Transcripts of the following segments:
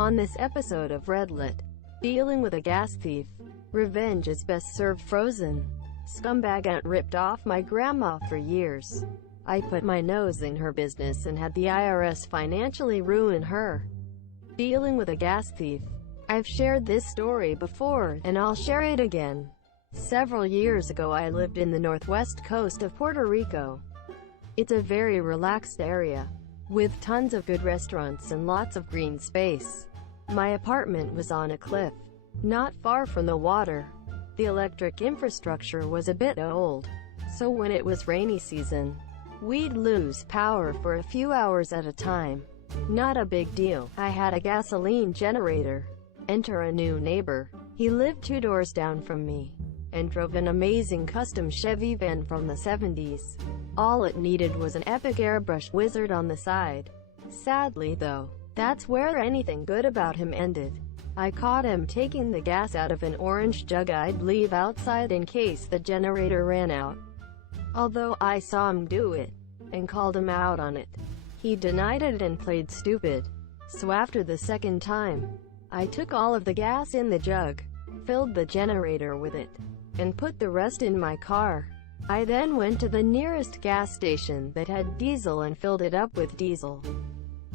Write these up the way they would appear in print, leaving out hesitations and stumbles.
On this episode of Redlit, dealing with a gas thief. Revenge is best served frozen. Scumbag aunt ripped off my grandma for years. I put my nose in her business and had the IRS financially ruin her. Dealing with a gas thief. I've shared this story before, and I'll share it again. Several years ago I lived in the northwest coast of Puerto Rico. It's a very relaxed area, with tons of good restaurants and lots of green space. My apartment was on a cliff, not far from the water. The electric infrastructure was a bit old, so when it was rainy season, we'd lose power for a few hours at a time. Not a big deal. I had a gasoline generator. Enter a new neighbor. He lived 2 doors down from me, and drove an amazing custom Chevy van from the 70s. All it needed was an epic airbrush wizard on the side. Sadly though, that's where anything good about him ended. I caught him taking the gas out of an orange jug I'd leave outside in case the generator ran out. Although I saw him do it, and called him out on it, he denied it and played stupid. So after the second time, I took all of the gas in the jug, filled the generator with it, and put the rest in my car. I then went to the nearest gas station that had diesel and filled it up with diesel.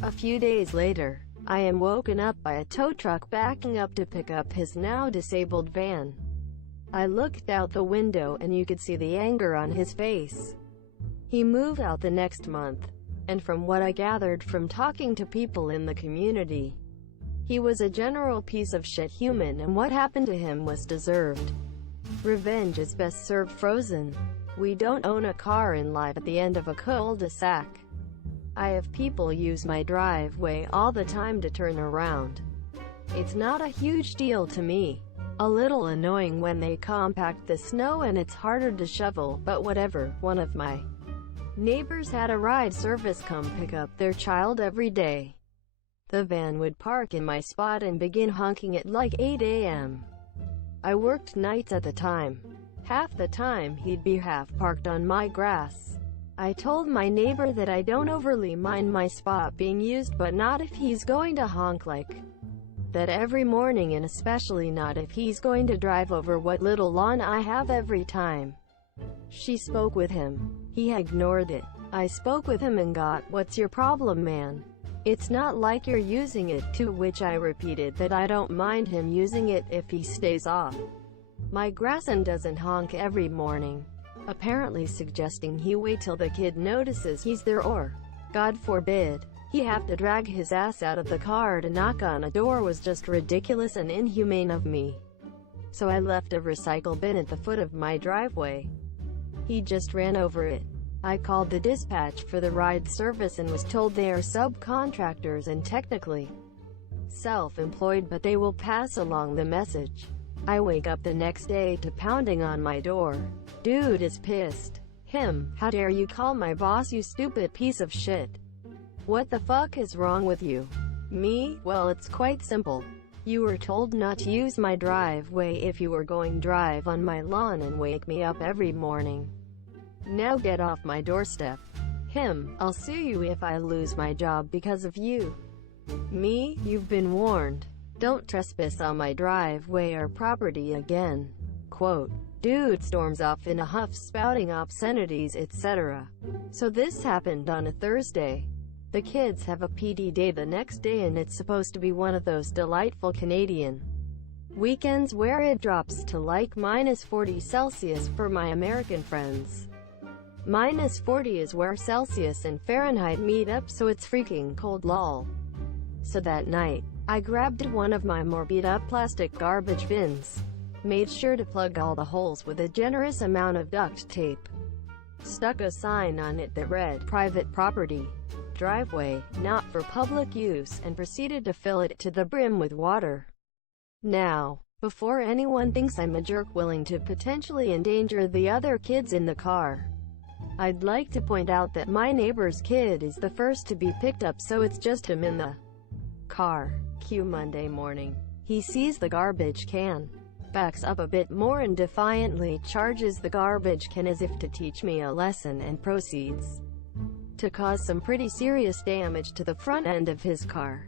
A few days later, I am woken up by a tow truck backing up to pick up his now disabled van. I looked out the window and you could see the anger on his face. He moved out the next month, and from what I gathered from talking to people in the community, he was a general piece of shit human, and what happened to him was deserved. Revenge is best served frozen. We don't own a car and live at the end of a cul-de-sac. I have people use my driveway all the time to turn around. It's not a huge deal to me. A little annoying when they compact the snow and it's harder to shovel, but whatever. One of my neighbors had a ride service come pick up their child every day. The van would park in my spot and begin honking at like 8 a.m. I worked nights at the time. Half the time he'd be half parked on my grass. I told my neighbor that I don't overly mind my spot being used, but not if he's going to honk like that every morning, and especially not if he's going to drive over what little lawn I have every time. She spoke with him. He ignored it. I spoke with him and got, "What's your problem, man? It's not like you're using it," to which I repeated that I don't mind him using it if he stays off my grass and doesn't honk every morning, apparently suggesting he wait till the kid notices he's there, or, God forbid, he have to drag his ass out of the car to knock on a door. Was just ridiculous and inhumane of me. So I left a recycle bin at the foot of my driveway. He just ran over it. I called the dispatch for the ride service and was told they are subcontractors and technically self-employed, but they will pass along the message. I wake up the next day to pounding on my door. Dude is pissed. Him, "How dare you call my boss, you stupid piece of shit? What the fuck is wrong with you?" Me, "Well, it's quite simple. You were told not to use my driveway if you were going drive on my lawn and wake me up every morning. Now get off my doorstep." Him, "I'll sue you if I lose my job because of you." Me, "You've been warned. Don't trespass on my driveway or property again." Quote. Dude storms off in a huff, spouting obscenities, etc. So this happened on a Thursday. The kids have a PD day the next day, and it's supposed to be one of those delightful Canadian weekends where it drops to like -40°C for my American friends. -40 is where Celsius and Fahrenheit meet up, so it's freaking cold, lol. So that night, I grabbed one of my more beat-up plastic garbage bins, made sure to plug all the holes with a generous amount of duct tape, stuck a sign on it that read, "Private property, driveway, not for public use," and proceeded to fill it to the brim with water. Now, before anyone thinks I'm a jerk willing to potentially endanger the other kids in the car, I'd like to point out that my neighbor's kid is the first to be picked up, so it's just him in the car. Cue Monday morning. He sees the garbage can, backs up a bit more and defiantly charges the garbage can as if to teach me a lesson, and proceeds to cause some pretty serious damage to the front end of his car.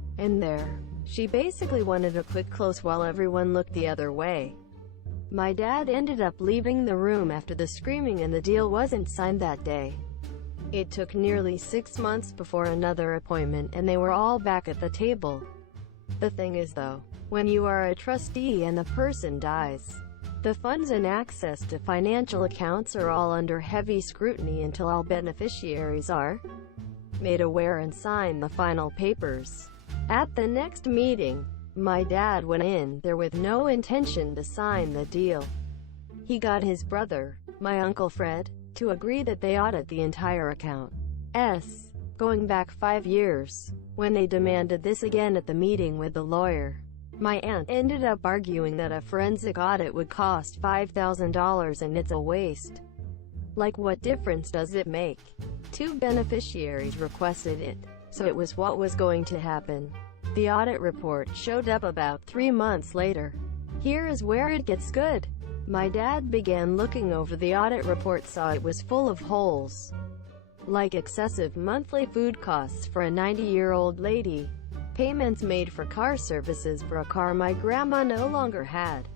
And there, she basically wanted a quick close while everyone looked the other way. My dad ended up leaving the room after the screaming and the deal wasn't signed that day. It took nearly 6 months before another appointment and they were all back at the table. The thing is though, when you are a trustee and the person dies, the funds and access to financial accounts are all under heavy scrutiny until all beneficiaries are made aware and sign the final papers. At the next meeting, my dad went in there with no intention to sign the deal. He got his brother, my Uncle Fred, to agree that they audit the entire account. Going back 5 years, when they demanded this again at the meeting with the lawyer, my aunt ended up arguing that a forensic audit would cost $5,000 and it's a waste. Like, what difference does it make? 2 beneficiaries requested it, so it was what was going to happen. The audit report showed up about 3 months later. Here is where it gets good. My dad began looking over the audit report, saw it was full of holes, like excessive monthly food costs for a 90-year-old lady, payments made for car services for a car my grandma no longer had.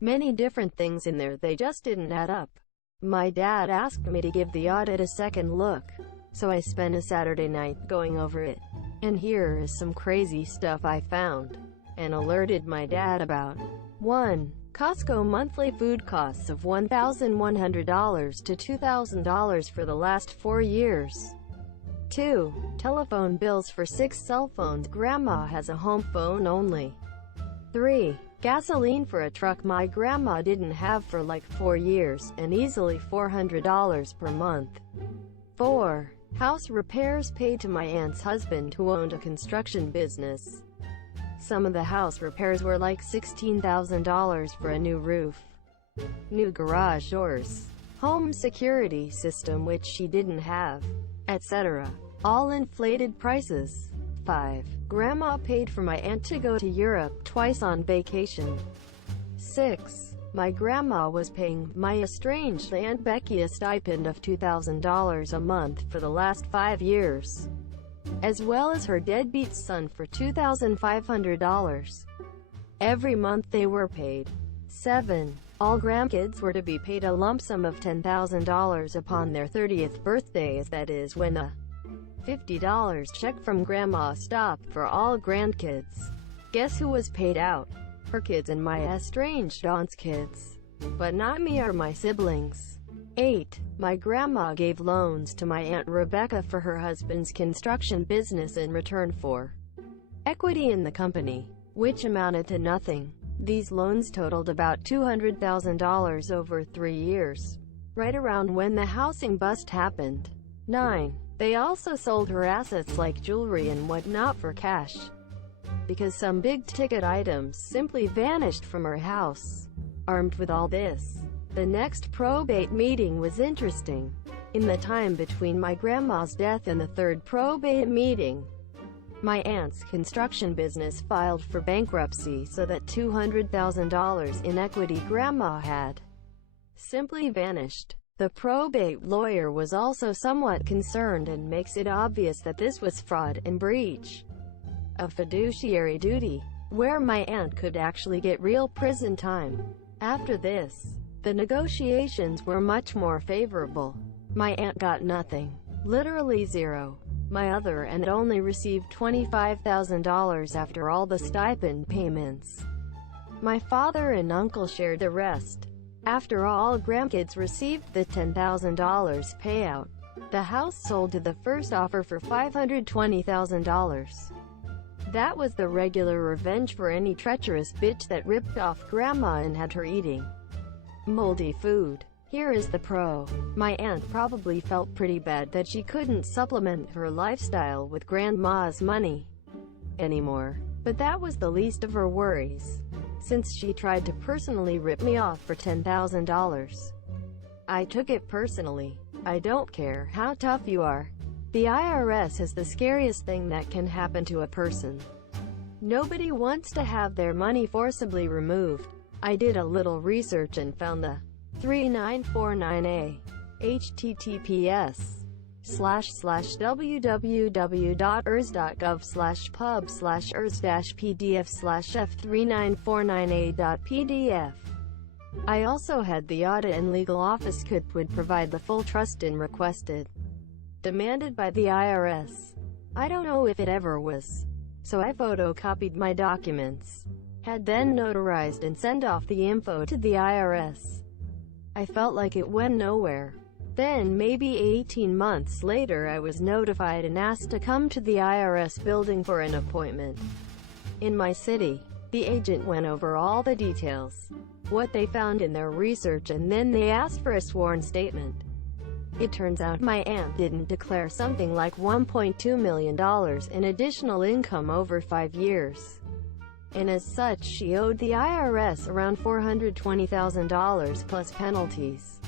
Many different things in there, they just didn't add up. My dad asked me to give the audit a second look, so I spent a Saturday night going over it. And here is some crazy stuff I found, and alerted my dad about. 1. Costco monthly food costs of $1,100 to $2,000 for the last 4 years. 2. Telephone bills for 6 cell phones. Grandma has a home phone only. 3. Gasoline for a truck my grandma didn't have for like 4 years, and easily $400 per month. 4. House repairs paid to my aunt's husband who owned a construction business. Some of the house repairs were like $16,000 for a new roof, new garage doors, home security system which she didn't have, etc. All inflated prices. 5. Grandma paid for my aunt to go to Europe twice on vacation. 6. My grandma was paying my estranged Aunt Becky a stipend of $2,000 a month for the last 5 years, as well as her deadbeat son for $2,500. Every month they were paid. 7. All grandkids were to be paid a lump sum of $10,000 upon their 30th birthdays, that is, when a $50 check from grandma stopped for all grandkids. Guess who was paid out? Her kids and my estranged aunt's kids. But not me or my siblings. 8. My grandma gave loans to my Aunt Rebecca for her husband's construction business in return for equity in the company, which amounted to nothing. These loans totaled about $200,000 over 3 years, right around when the housing bust happened. 9. They also sold her assets like jewelry and whatnot for cash, because some big-ticket items simply vanished from her house. Armed with all this, the next probate meeting was interesting. In the time between my grandma's death and the third probate meeting, my aunt's construction business filed for bankruptcy, so that $200,000 in equity grandma had simply vanished. The probate lawyer was also somewhat concerned and makes it obvious that this was fraud and breach of fiduciary duty, where my aunt could actually get real prison time. After this, the negotiations were much more favorable. My aunt got nothing. Literally zero. My other aunt only received $25,000 after all the stipend payments. My father and uncle shared the rest. After all grandkids received the $10,000 payout, the house sold to the first offer for $520,000. That was the regular revenge for any treacherous bitch that ripped off grandma and had her eating moldy food. Here is the pro. My aunt probably felt pretty bad that she couldn't supplement her lifestyle with grandma's money anymore. But that was the least of her worries, since she tried to personally rip me off for $10,000. I took it personally. I don't care how tough you are. The IRS is the scariest thing that can happen to a person. Nobody wants to have their money forcibly removed. I did a little research and found the 3949A. HTTPS. www.ers.gov/pub/ers-pdf/f3949a.pdf. I also had the audit and legal office would provide the full trust in requested, demanded by the IRS. I don't know if it ever was. So I photocopied my documents, had then notarized and sent off the info to the IRS. I felt like it went nowhere. Then maybe 18 months later I was notified and asked to come to the IRS building for an appointment in my city. The agent went over all the details, what they found in their research, and then they asked for a sworn statement. It turns out my aunt didn't declare something like $1.2 million in additional income over 5 years. And as such she owed the IRS around $420,000 plus penalties.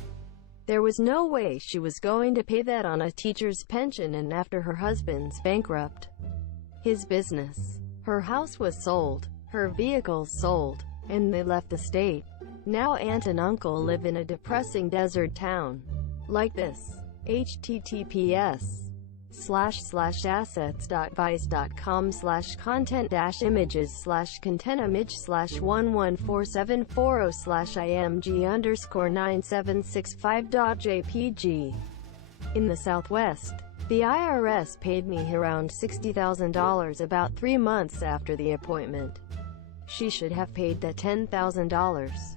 There was no way she was going to pay that on a teacher's pension, and after her husband's bankrupt his business, her house was sold, her vehicles sold, and they left the state. Now aunt and uncle live in a depressing desert town. Like this. https://assets.vice.com/content-images/11474/img_97665.jpg. In the Southwest, the IRS paid me around $60,000 about 3 months after the appointment. She should have paid that $10,000.